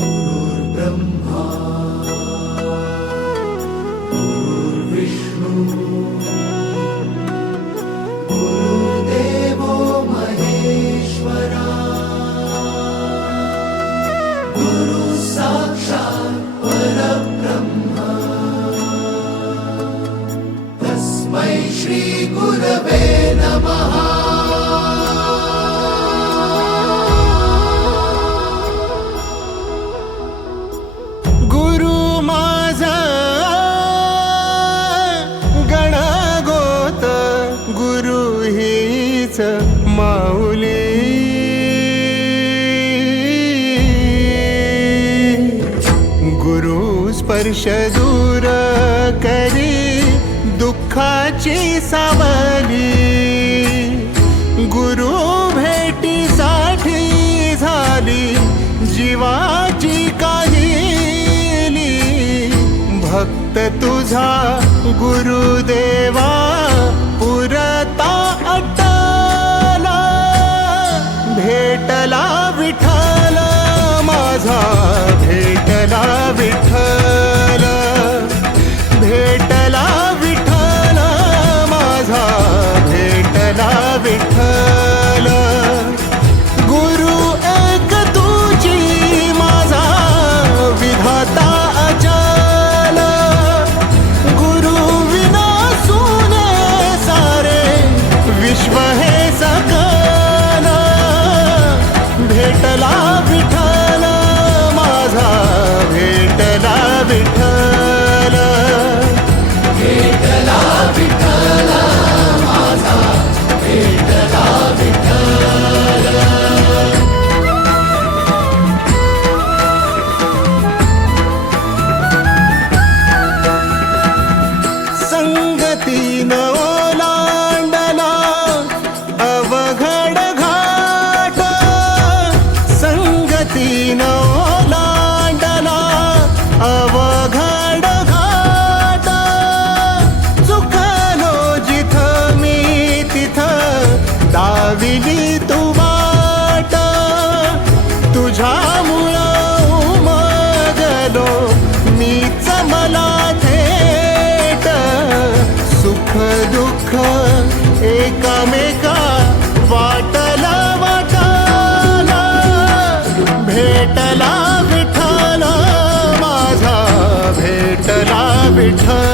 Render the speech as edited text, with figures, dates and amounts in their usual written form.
गुरुर्ब्रह्मा गुरुर्विष्णू गुरुर्देवो महेश्वरा गुरु साक्षात् परब्रह्म तस्मै श्री गुरवे नमः। माऊली गुरु स्पर्श दूर करी दुःखाची सावली, गुरु भेटीसाठी झाली जीवाची काहिली। भक्त तुझा गुरुदेवा पुरता भेटला विठ्ठल माझा, भेटला विठ्ठल, भेटला विठ्ठल माझा, भेटला विठ्ठल। गुरु एक तुझी माझा विधाता अचल, गुरु विना सुने सारे विश्व हे सकल। भेटला विठ्ठल माझा, भेटला विठ्ठल, भेटला विठ्ठल माझा, भेटला विठ्ठल। संगतीन ओलांडला अवघड घाट, संगतीन ओलांडला अवघड घाट। चुकलो जिथं मी तिथं दाविली तू वाट, तुझ्यामुळं उमगलो मीच मला थेट। सुख दुःख एकामेका वाटला वाटाला, भेटला विठ्ठल माझा, भेटला विठ्ठल।